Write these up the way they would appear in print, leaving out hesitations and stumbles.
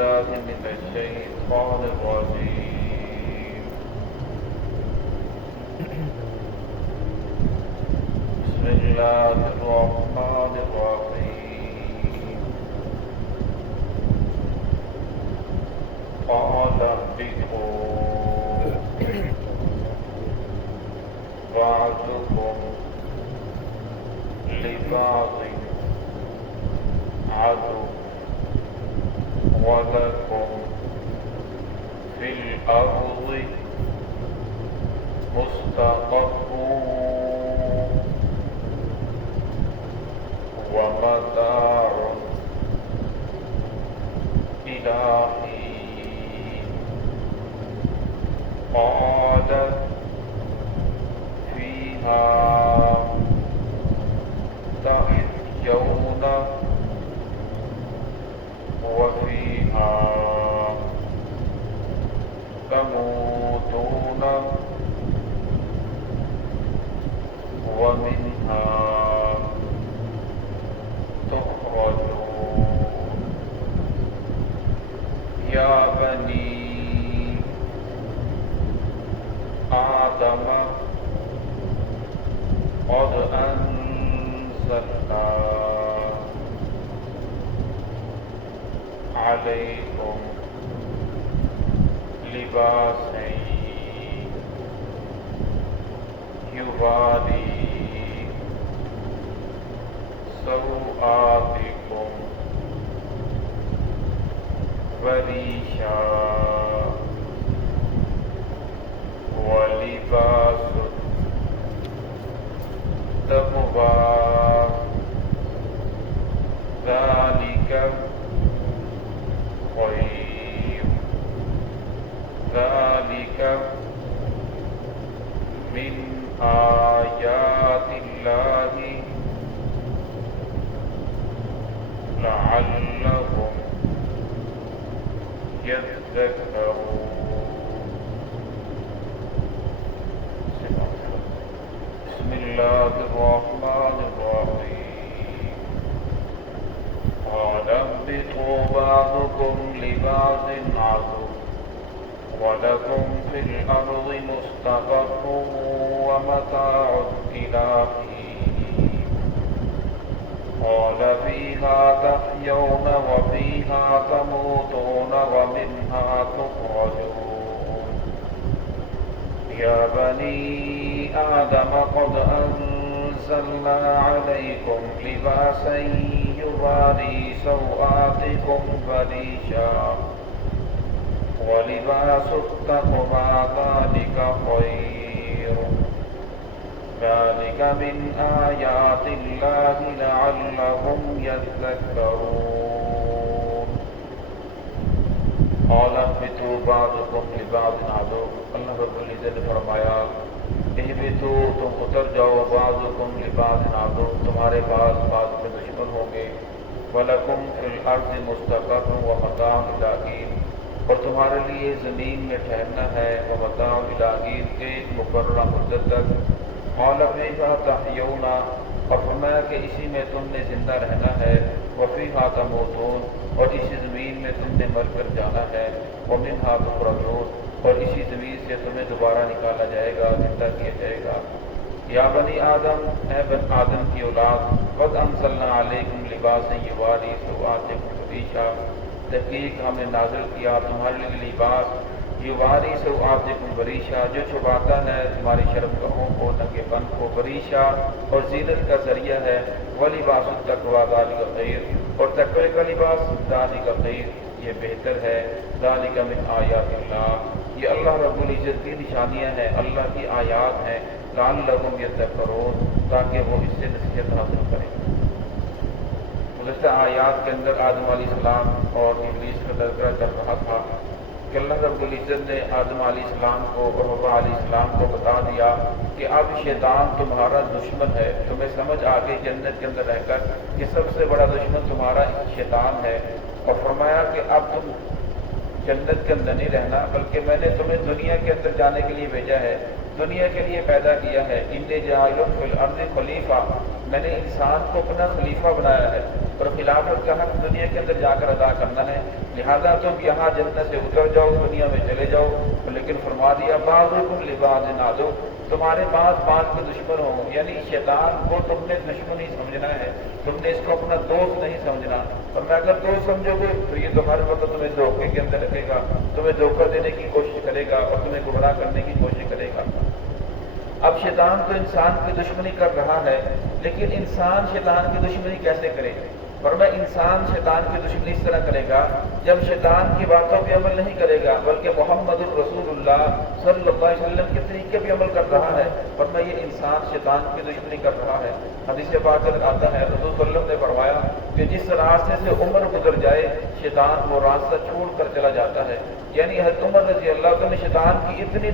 بالله من الشيطان الرجيم. بسم الله الرحمن الرحيم. قال اهبطوا بعضكم لبعض عدو ولكم في الأرض مستقر ومتاع إلى حين. قال فيها تحيون وفيها تموتون ومنها تخرجون. يا بني آدم قد أنزلنا عليكم لباسا يواري سوآتكم وريشا ولباس التقوى ذلك خير. ذلك من آيات الله لعلهم يذكرون. بسم الله الرحمن الرحيم. قال اهبطوا بعضكم لبعض عدو ولكم في الأرض مستقر ومتاع إلى حين. قال فيها تحيون وفيها تموتون ومنها تخرجون. يا بني آدم قد أنزلنا عليكم لباسا يواري سوآتكم وريشا ولباس التقوى ذلك خير. ذلك من آيات الله لعلهم يذكرون. قال اهبطوا بعضكم لبعض عدو. اللہ رب العزت نے فرمایا اہبطوا تم اتر جاؤ بعضکم لبعض عدو تمہارے پاس بعض کے دشمن ہوں گے. ولکم فی الارض مستقر ومتاع الی حین اور تمہارے لیے زمین میں ٹھہرنا ہے ومتاع الی حین ایک مقررہ مدت تک. قال فیہا تحیون اور فرمایا کہ اسی میں تم نے زندہ رہنا ہے. وفیہا تموتون اور اسی زمین میں تم نے مر کر جانا ہے. ومنہا تخرجون اور اسی زمین سے تمہیں دوبارہ نکالا جائے گا زندہ کیا جائے گا. یا بنی آدم اے بن آدم کی اولاد قد انزلنا علیکم لباسا یواری سوآتکم وريشا تحقیق ہم نے نازل کیا تمہارے لیے لباس یواری سوآتکم وريشا جو چھپاتا ہے تمہاری شرمگاہوں کو ننگے پن کو وريشا اور زینت کا ذریعہ ہے. ولباس التقوی ذلک خیر اور تقوی کا لباس ذلک خیر یہ بہتر ہے. ذلک من آیات اللہ یہ اللہ رب العزت کی نشانیاں ہیں اللہ کی آیات ہیں. لعلہم یذکرون تاکہ وہ اس سے نصیحت حاصل کریں. گزشتہ آیات کے اندر آدم علیہ السلام اور ابلیس کا تذکرہ چل رہا تھا کہ اللہ رب العزت نے آدم علیہ السلام کو اور حوا علیہ السلام کو بتا دیا کہ اب شیطان تمہارا دشمن ہے. تمہیں سمجھ آ گئی جنت کے اندر رہ کر کہ سب سے بڑا دشمن تمہارا شیطان ہے. اور فرمایا کہ اب تم جنت کے اندر نہیں رہنا بلکہ میں نے تمہیں دنیا کے اندر جانے کے لیے بھیجا ہے. دنیا کے لیے پیدا کیا ہے. انی جاعل فی الارض خلیفہ میں نے انسان کو اپنا خلیفہ بنایا ہے اور خلافت کا حق دنیا کے اندر جا کر ادا کرنا ہے. لہذا تم یہاں جنت سے اتر جاؤ، دنیا میں چلے جاؤ، لیکن فرما دیا بعضکم لبعض عدو، تمہارے پاس بعض کے دشمن ہوں، یعنی شیطان کو تم نے دشمن ہی سمجھنا ہے، تم نے اس کو اپنا دوست نہیں سمجھنا، اور میں اگر دوست سمجھو گے تو یہ تمہارے وقت تمہیں دھوکے کے اندر رکھے گا، تمہیں دھوکہ دینے کی کوشش کرے گا اور تمہیں گمراہ کرنے کی کوشش کرے گا۔ اب شیطان تو انسان کی دشمنی کر رہا ہے، لیکن انسان شیطان کی دشمنی کیسے کرے؟ ورنہ انسان شیطان کی دشمنی اس طرح کرے گا جب شیطان کی باتوں پہ عمل نہیں کرے گا، بلکہ محمد الرسول اللہ صلی اللہ علیہ وسلم کے طریقے پہ عمل کر رہا ہے، ورنہ یہ انسان شیطان کی دشمنی کر رہا ہے۔ حدیث پاک میں آتا ہے رسول صلی اللہ علیہ وسلم نے فرمایا کہ جس راستے سے عمر گزر جائے شیطان وہ راستہ چھوڑ کر چلا جاتا ہے، یعنی حضرت عمر رضی اللہ عنہ نے شیطان کی اتنی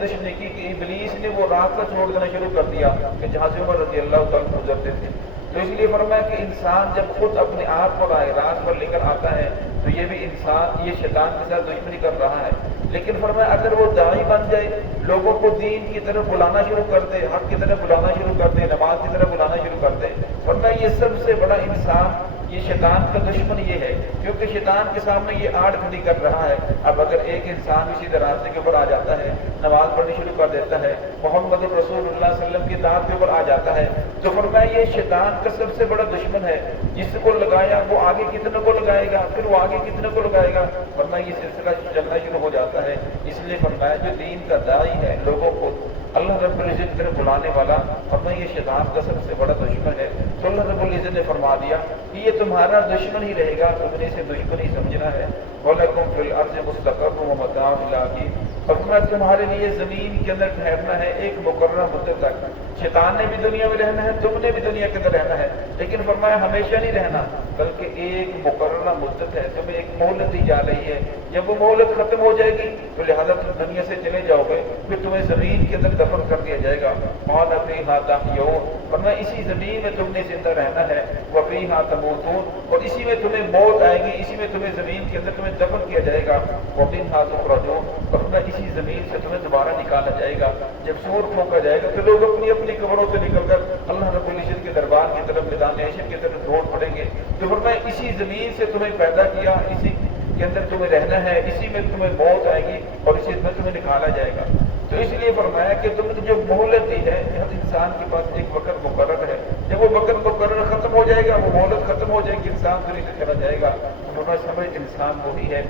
دشمنی کی کہ ابلیس نے وہ راستہ چھوڑ دینا شروع کر دیا کہ جہاں سے عمر رضی اللہ عنہ گزرتے تھے۔ تو اس لیے فرمایا کہ انسان جب خود اپنے آپ کو راہ راست پر لے کر آتا ہے تو یہ بھی انسان یہ شیطان کے ساتھ دشمنی کر رہا ہے، لیکن فرمایا اگر وہ داعی بن جائے، لوگوں کو دین کی طرف بلانا شروع کر دے، حق کی طرف بلانا شروع کر دے، نماز کی طرف بلانا شروع کر دے، فرمایا یہ سب سے بڑا انسان یہ شیطان کا دشمن یہ ہے، کیونکہ شیطان کے سامنے یہ آڑ کھڑی کر رہا ہے۔ اب اگر ایک انسان اسی راستے کے اوپر آ جاتا ہے، نماز پڑھنی شروع کر دیتا ہے، محمد رسول اللہ صلی اللہ علیہ وسلم کی دعوت کے اوپر آ جاتا ہے، تو فرمایا یہ شیطان کا سب سے بڑا دشمن ہے، جس کو لگایا وہ آگے کتنے کو لگائے گا، پھر وہ آگے کتنے کو لگائے گا، ورنہ یہ سلسلہ چلنا شروع ہو جاتا ہے۔ اس لیے فرمایا جو دین کا داعی ہے، لوگوں کو اللہ رب العزت کی طرف بلانے والا، فرمایا یہ شیطان کا سب سے بڑا دشمن ہے۔ تو اللہ رب العزت نے فرما دیا کہ یہ تمہارا دشمن ہی رہے گا، تم نے اسے دشمن ہی سمجھنا ہے۔ وَلَكُمْ فِي الْأَرْضِ مُسْتَقَرٌّ وَمَتَاعٌ إِلَىٰ حِينٍ، فرمایا تمہارے لیے زمین کے اندر ٹھہرنا ہے ایک مقررہ مدت تک۔ شیطان نے بھی دنیا میں رہنا ہے، تم نے بھی دنیا کے اندر رہنا ہے، لیکن فرمایا ہمیشہ نہیں رہنا، بلکہ ایک مقررہ مدت ہے، تمہیں ایک مہلت دی جا رہی ہے، جب وہ مہلت ختم ہو جائے گی تو لہٰذا تم دنیا سے چلے جاؤ گے، پھر تمہیں زمین کے اندر دفن کر دیا جائے گا۔ قَالَ فِيهَا تَحْيَوْنَ، فرمایا اسی زمین میں تم نے زندہ رہنا ہے، وَفِيهَا تَمُوتُونَ، اور اسی میں تمہیں موت آئے گی، اسی میں تمہیں زمین کے اندر تمہیں دفن کیا جائے گا۔ وَمِنْهَا تُخْرَجُونَ، فرمایا اسی زمین سے تمہیں دوبارہ نکالا جائے گا، جب سور پھونکا جائے گا تو لوگ اپنی اپنی قبروں سے نکل کر اللہ رب العزت کے دربار کی طرف، میدان حشر کی طرف دوڑ پڑیں گے۔ تو فرمایا اسی زمین سے تمہیں پیدا کیا، اسی کے اندر تمہیں رہنا ہے، اسی میں تمہیں موت آئے گی اور اسی میں تمہیں نکالا جائے گا۔ تو اس لیے فرمایا کہ تم نے جو مہلت دی ہے، ہر انسان کے پاس ایک وقت مقرر ہے، جب وہ وقت مقرر ختم ہو جائے گا، وہ مہلت ختم ہو جائے گی، انسان دنیا سے چلا جائے گا۔ فرمایا سمجھ انسان وہی ہے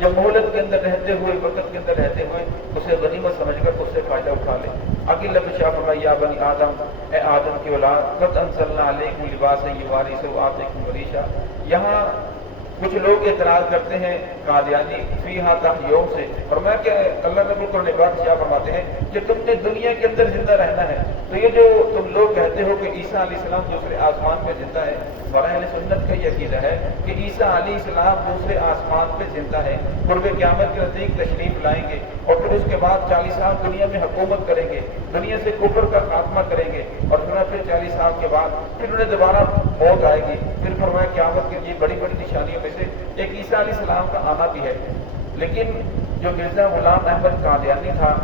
جب مہلت کے اندر رہتے ہوئے، وقت کے اندر رہتے ہوئے اسے غنیمت سمجھ کر اس سے فائدہ اٹھا لے۔ آگے لبشا فرمایا یا بنی آدم، اے آدم کی اولاد، قد انزلنا علیکم لباسا یواری سوآتکم ریشا، یہاں کچھ لوگ اعتراض کرتے ہیں قادیانی فیہا تحیون سے، فرمایا کہ اللہ رب القرآن پاک کیا فرماتے ہیں کہ تم نے دنیا کے اندر زندہ رہنا ہے، تو یہ جو تم لوگ کہتے ہو کہ عیسیٰ علیہ السلام دوسرے آسمان پہ زندہ ہے، ہمارا اہل سنت کا یہ عقیدہ ہے کہ عیسیٰ علیہ السلام دوسرے آسمان پہ زندہ ہے، قرب قیامت کے نزدیک تشریف لائیں گے اور پھر اس کے بعد 40 سال دنیا میں حکومت کریں گے، دنیا سے کفر کا خاتمہ کریں گے، اور پھر 40 سال کے بعد پھر انہیں دوبارہ موت آئے گی۔ پھر فرمایا قیامت کی یہ بڑی بڑی نشانیوں میں سے ایک عیسیٰ علیہ السلام کا آنا بھی ہے۔ لیکن جو مرزا غلام احمد قادیانی تھا،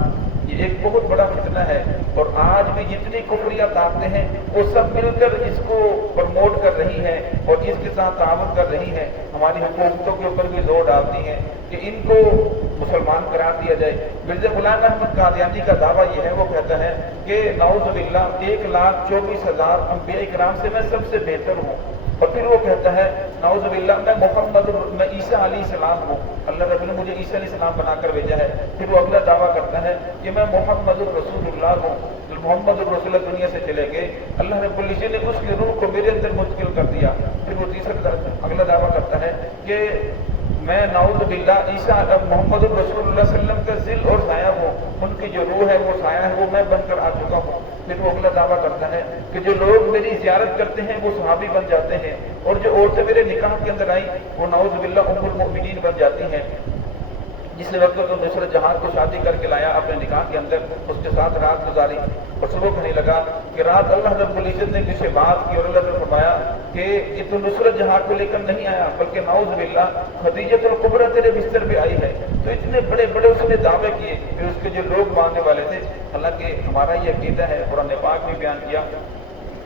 یہ ایک بہت بڑا فتنہ ہے، اور آج بھی جتنی کفریہ طاقتیں ہیں وہ سب مل کر اس کو پروموٹ کر رہی ہیں اور اس کے ساتھ تعاون کر رہی ہیں، ہماری حکومتوں کے اوپر بھی زور ڈالتی ہیں کہ ان کو مسلمان قرار دیا جائے۔ مرزا غلام احمد قادیانی کا دعویٰ یہ ہے، وہ کہتا ہے کہ نعوذ باللہ 1,24,000 انبیاء کرام سے میں سب سے بہتر ہوں، اور پھر وہ کہتا ہے نعوذ باللہ میں عیسیٰ علیہ السلام ہوں، اللہ رب نے مجھے عیسیٰ علیہ السلام بنا کر بھیجا ہے۔ پھر وہ اگلا دعویٰ کرتا ہے کہ میں محمد الرسول اللہ ہوں، محمد الرسول اللہ دنیا سے چلے گئے، اللہ رب العزت نے اس کی روح کو میرے اندر منتقل کر دیا۔ پھر وہ تیسرا اگلا دعویٰ کرتا ہے کہ میں نعوذ باللہ عیسیٰ محمد الرسول اللہ صلی اللہ علیہ وسلم کا ذل اور سایہ ہوں، ان کی جو روح ہے وہ سایہ ہے، وہ میں بن کر آ چکا ہوں۔ پھر وہ اگلا دعویٰ کرتا ہے کہ جو لوگ میری زیارت کرتے ہیں وہ صحابی بن جاتے ہیں، اور جو عورتیں میرے نکاح کے اندر آئیں وہ نعوذ باللہ ام المؤمنین بن جاتی ہیں۔ جس وقت تو نصرت جہاں کو شادی کر کے لایا اپنے نکاح کے اندر، اس کے ساتھ رات گزاری، اور صبح کہنے لگا کہ رات اللہ رب العزت نے کسی بات کی اور اللہ نے فرمایا کہ یہ تو نصرت جہاں کو لے کر نہیں آیا، بلکہ نعوذ باللہ خدیجۃ الکبریٰ تیرے بستر پہ آئی ہے۔ تو اتنے بڑے بڑے اس نے دعوے کیے، پھر اس کے جو لوگ ماننے والے تھے، حالانکہ ہمارا یہ عقیدہ ہے، قرآن پاک میں بیان کیا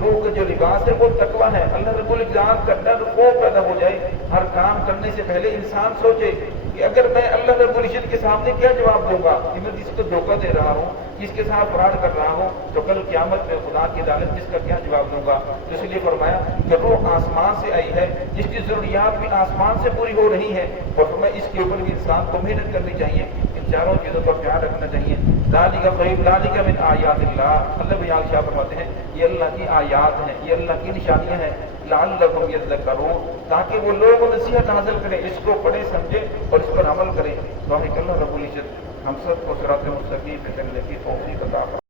روح کا جو لباس ہے وہ تقویٰ ہے. اللہ رب العزت کا ڈر وہ پیدا ہو جائے. ہر کام کرنے سے پہلے انسان سوچے کہ اگر میں اللہ رب العزت کے سامنے کیا جواب دوں گا کہ میں جس کو دھوکہ دے رہا ہوں, جس کے ساتھ فراڈ کر رہا ہوں, تو کل قیامت میں خدا کی عدالت میں اس کا کیا جواب دوں گا. اس لیے فرمایا کہ روح آسمان سے آئی ہے, جس کی ضروریات بھی آسمان سے پوری ہو رہی ہیں, اور فرمایا اس کے اوپر بھی انسان کو محنت کرنی چاہیے. ان چاروں چیزوں پر خیال رکھنا چاہیے. ذالک قریب ذالک من آیات اللہ. اللہ بیان شاہ فرماتے ہیں یہ اللہ کی آیات ہیں, یہ اللہ کی نشانیاں ہیں. لعلکم یذکرون, تاکہ وہ لوگ نصیحت حاصل کریں, اس کو پڑھیں سمجھیں اور اس پر عمل کریں. تو اللہ رب العزت ہم سب کو صراط مستقیم پہ چلنے کی توفیق عطا فرمائے.